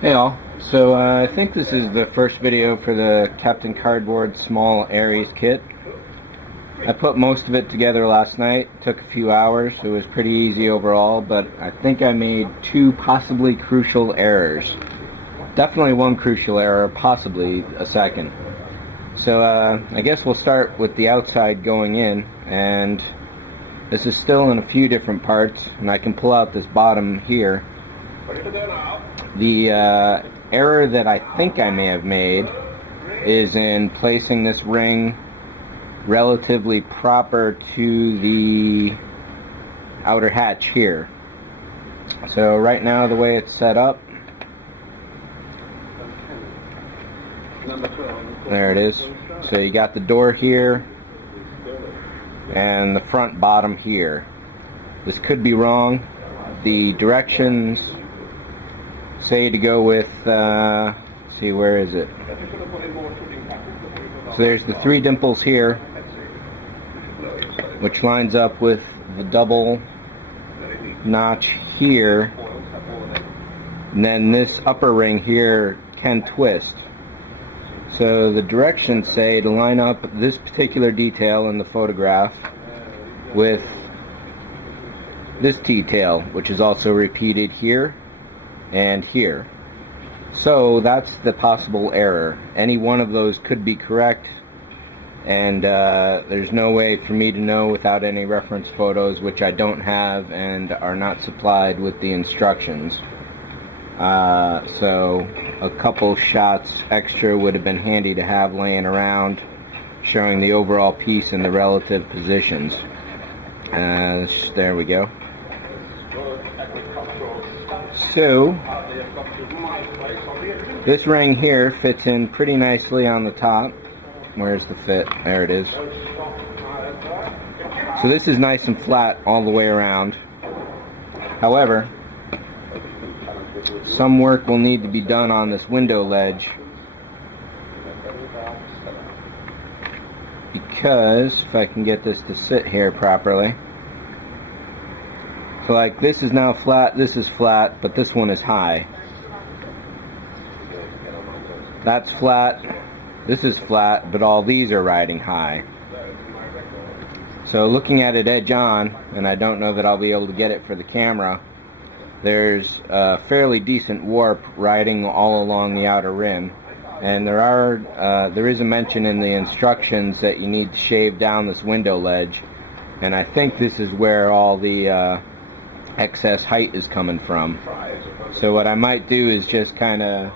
Hey all, so I think this is the first video for the Captain Cardboard Small Aries kit. I put most of it together last night. It took a few hours. It was pretty easy overall, but I think I made two possibly crucial errors. Definitely one crucial error, possibly a second. So I guess we'll start with the outside going in, and this is still in a few different parts, and I can pull out this bottom here. The error that I think I may have made is in placing this ring relatively proper to the outer hatch here. So right now the way it's set up, there it is. So you got the door here and the front bottom here. This could be wrong. The directions say to go with, let's see, where is it? So there's the three dimples here, which lines up with the double notch here, and then this upper ring here can twist. So the directions say to line up this particular detail in the photograph with this detail, which is also repeated here and here. So that's the possible error. Any one of those could be correct, and there's no way for me to know without any reference photos, which I don't have and are not supplied with the instructions. So a couple shots extra would have been handy to have laying around, showing the overall piece and the relative positions. There we go. So this ring here fits in pretty nicely on the top. Where's the fit? There it is. So this is nice and flat all the way around. However, some work will need to be done on this window ledge, because if I can get this to sit here properly. So like this is now flat, this is flat, but this one is high. That's flat, this is flat, but all these are riding high. So looking at it edge on, and I don't know that I'll be able to get it for the camera, there's a fairly decent warp riding all along the outer rim. And there is a mention in the instructions that you need to shave down this window ledge, and I think this is where all the excess height is coming from. So what I might do is just kind of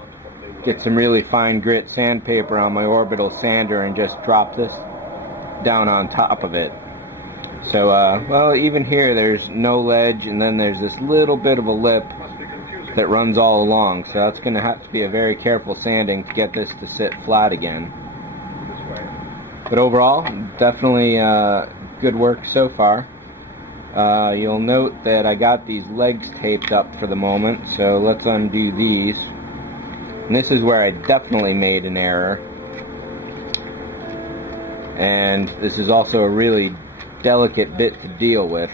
get some really fine grit sandpaper on my orbital sander and just drop this down on top of it. So well, even here there's no ledge, and then there's this little bit of a lip that runs all along, so that's going to have to be a very careful sanding to get this to sit flat again. But overall, definitely good work so far. You'll note that I got these legs taped up for the moment, so let's undo these. And this is where I definitely made an error. And this is also a really delicate bit to deal with.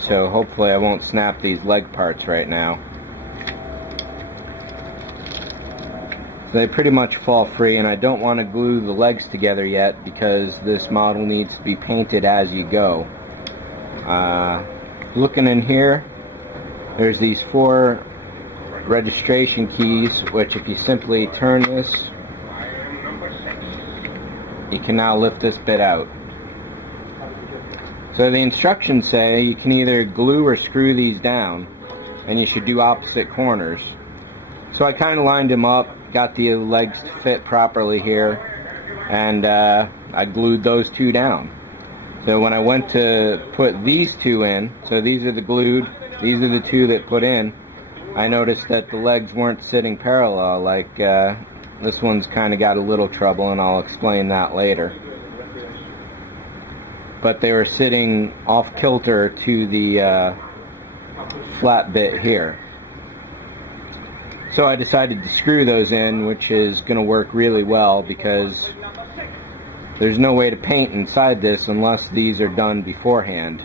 So hopefully I won't snap these leg parts right now. So they pretty much fall free, and I don't want to glue the legs together yet because this model needs to be painted as you go. Looking in here, there's these 4 registration keys, which if you simply turn this, you can now lift this bit out. So the instructions say you can either glue or screw these down, and you should do opposite corners. So I kind of lined them up, got the legs to fit properly here, and I glued those 2 down. So when I went to put these 2 in, so these are the glued, these are the 2 that put in, I noticed that the legs weren't sitting parallel. Like this one's kind of got a little trouble, and I'll explain that later. But they were sitting off kilter to the flat bit here. So I decided to screw those in, which is going to work really well because there's no way to paint inside this unless these are done beforehand.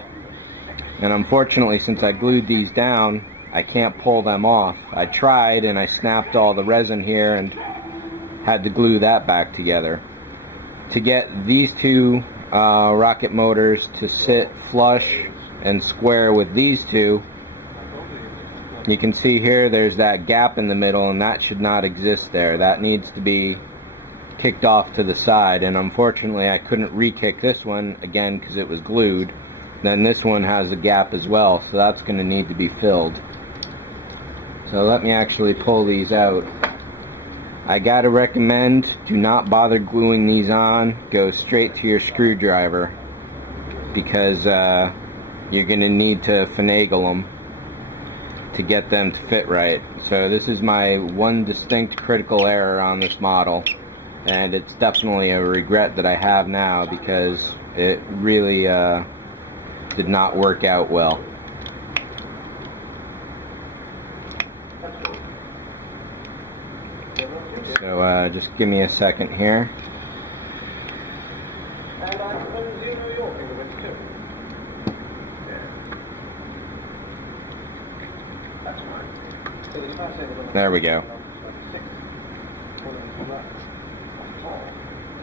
And unfortunately, since I glued these down, I can't pull them off. I tried and I snapped all the resin here and had to glue that back together. To get these two rocket motors to sit flush and square with these two, you can see here there's that gap in the middle, and that should not exist there. That needs to be kicked off to the side, and unfortunately I couldn't re-kick this one again because it was glued. Then this one has a gap as well, so that's going to need to be filled. So let me actually pull these out. I gotta recommend, do not bother gluing these on. Go straight to your screwdriver, because you're gonna need to finagle them to get them to fit right. So this is my one distinct critical error on this model, and it's definitely a regret that I have now, because it really did not work out well. So just give me a second here. There we go.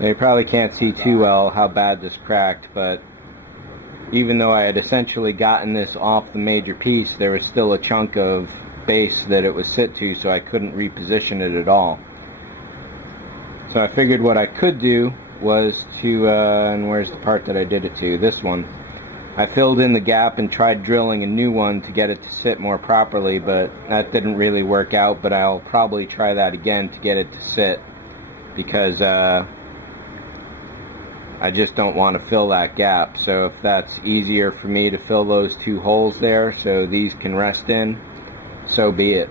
Now you probably can't see too well how bad this cracked, but even though I had essentially gotten this off the major piece, there was still a chunk of base that it was sit to, so I couldn't reposition it at all. So I figured what I could do was to, and where's the part that I did it to? This one. I filled in the gap and tried drilling a new one to get it to sit more properly, but that didn't really work out. But I'll probably try that again to get it to sit, because I just don't want to fill that gap. So if that's easier for me to fill those two holes there so these can rest in, so be it.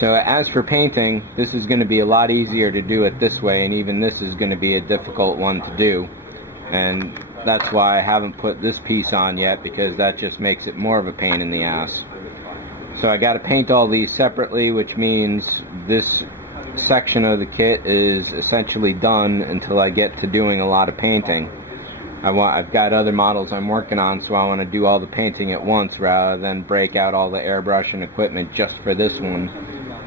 So as for painting, this is going to be a lot easier to do it this way, and even this is going to be a difficult one to do. And that's why I haven't put this piece on yet, because that just makes it more of a pain in the ass. So I got to paint all these separately, which means this section of the kit is essentially done until I get to doing a lot of painting. I've got other models I'm working on, so I want to do all the painting at once rather than break out all the airbrush and equipment just for this one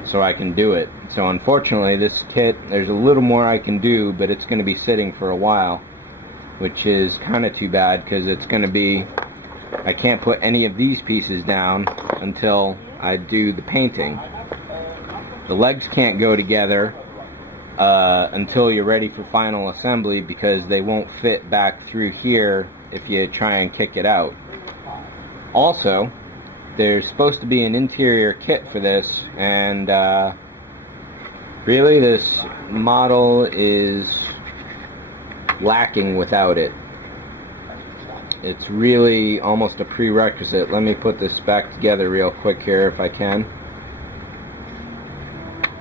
so I can do it. So unfortunately this kit, there's a little more I can do, but it's going to be sitting for a while, which is kind of too bad, because it's going to be, I can't put any of these pieces down until I do the painting. The legs can't go together until you're ready for final assembly, because they won't fit back through here if you try and kick it out. Also, there's supposed to be an interior kit for this, and really this model is lacking without it. It's really almost a prerequisite. Let me put this back together real quick here if I can.